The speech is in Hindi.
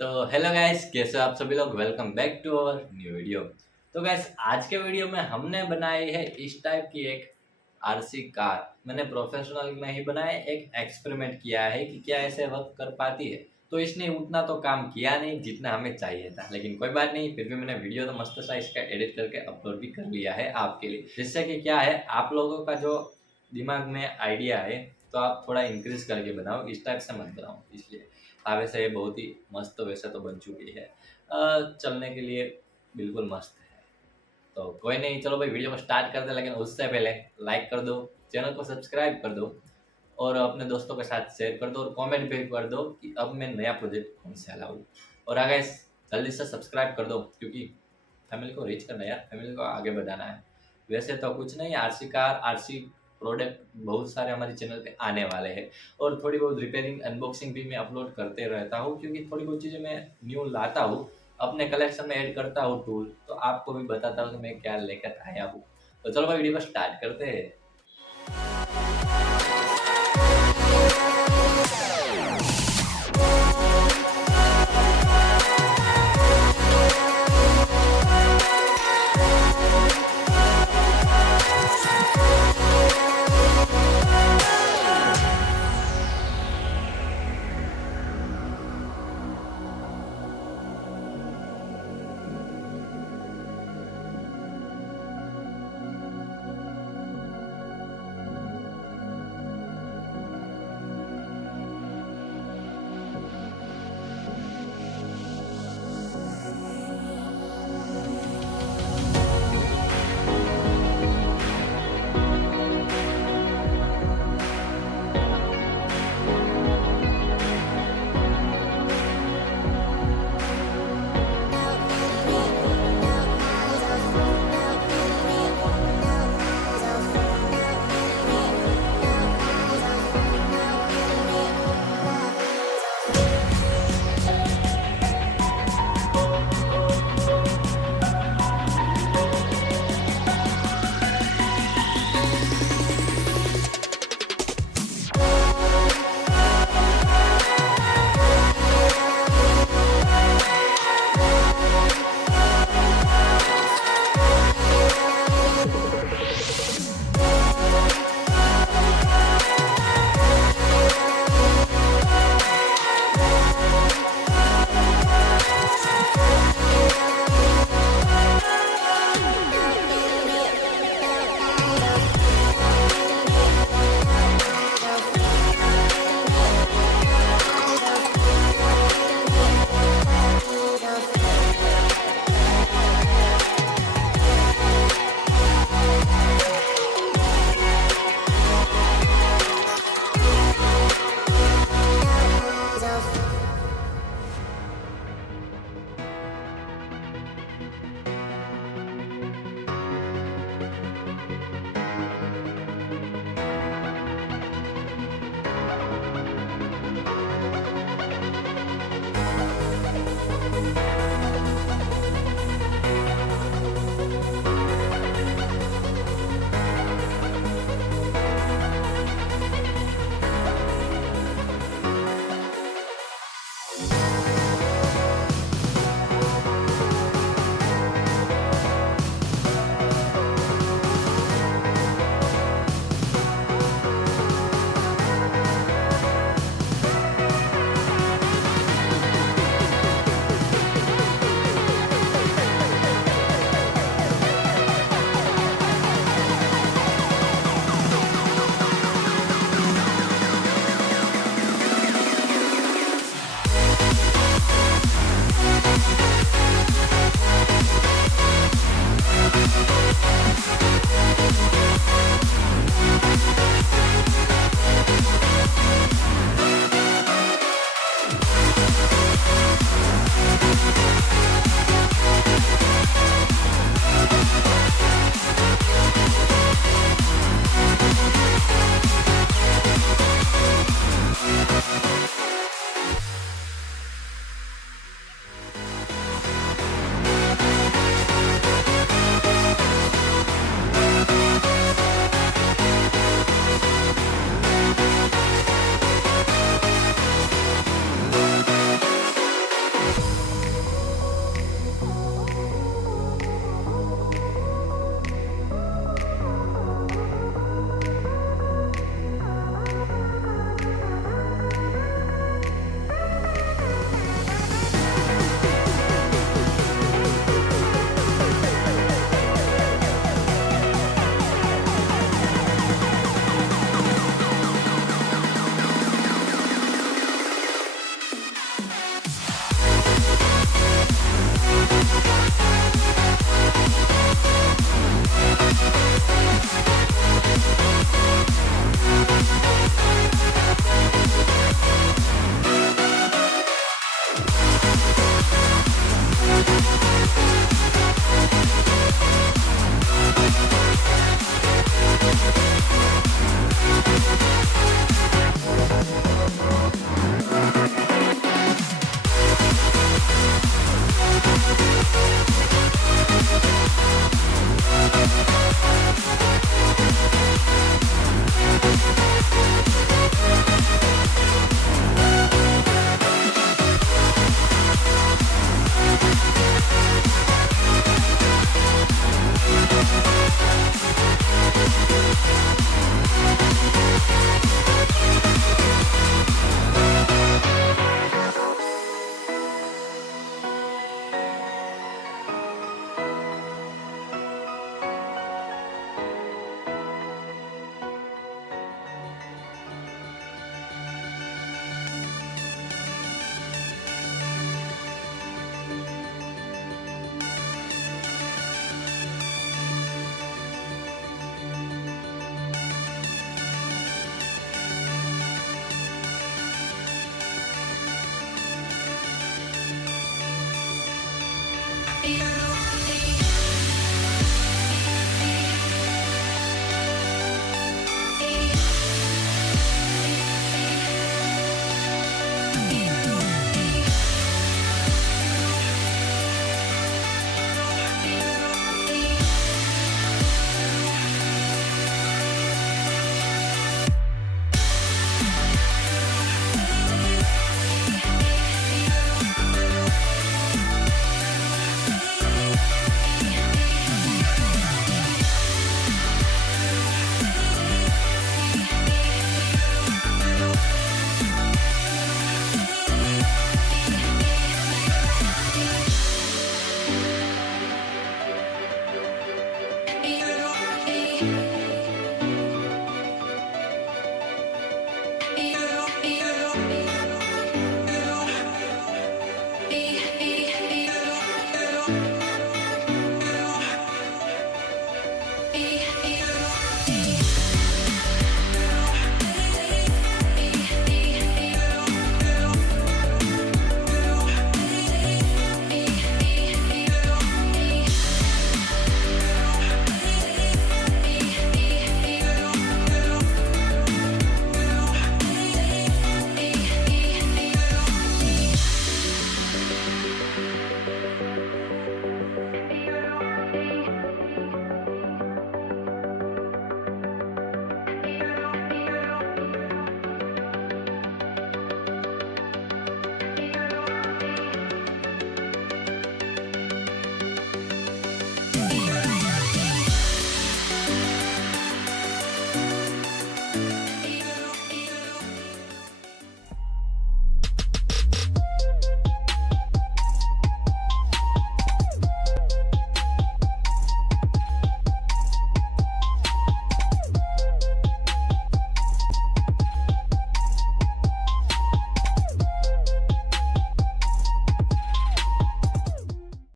तो हेलो गाइस, कैसे हो आप सभी लोग। Welcome back to our new video. तो गाइस, आज के वीडियो में हमने बनाई है इस टाइप की एक आरसी कार। मैंने प्रोफेशनल में ही बनाया, एक एक्सपेरिमेंट किया है कि क्या ऐसे वर्क कर पाती है। तो इसने उतना तो काम किया नहीं जितना हमें चाहिए था, लेकिन कोई बात नहीं, फिर भी मैंने वीडियो तो मस्त सा इसका एडिट करके अपलोड भी कर लिया है आपके लिए, जिससे कि क्या है, आप लोगों का जो दिमाग में आइडिया है तो आप थोड़ा इंक्रीज करके बनाओ, इस टाइप से मत बनाओ। इसलिए वैसे ये बहुत ही मस्त वैसे तो बन चुकी है, चलने के लिए बिल्कुल मस्त है। तो कोई नहीं, चलो भाई वीडियो को स्टार्ट कर दे, लेकिन उससे पहले लाइक कर दो, चैनल को सब्सक्राइब कर दो और अपने दोस्तों के साथ शेयर कर दो और कमेंट भी कर दो कि अब मैं नया प्रोजेक्ट कौन से लाऊं। और आगे जल्दी से सब्सक्राइब कर दो, क्योंकि फैमिली को रीच करना है यार, फैमिली को आगे बढ़ाना है। वैसे तो कुछ नहीं, आरसी कार, आरसी प्रोडक्ट बहुत सारे हमारे चैनल पे आने वाले हैं। और थोड़ी बहुत रिपेयरिंग अनबॉक्सिंग भी मैं अपलोड करते रहता हूँ, क्योंकि थोड़ी बहुत चीज़ें मैं न्यू लाता हूँ, अपने कलेक्शन में ऐड करता हूँ टूल, तो आपको भी बताता हूँ कि मैं क्या लेकर आया हूँ। तो चलो भाई वीडियो को स्टार्ट करते हैं।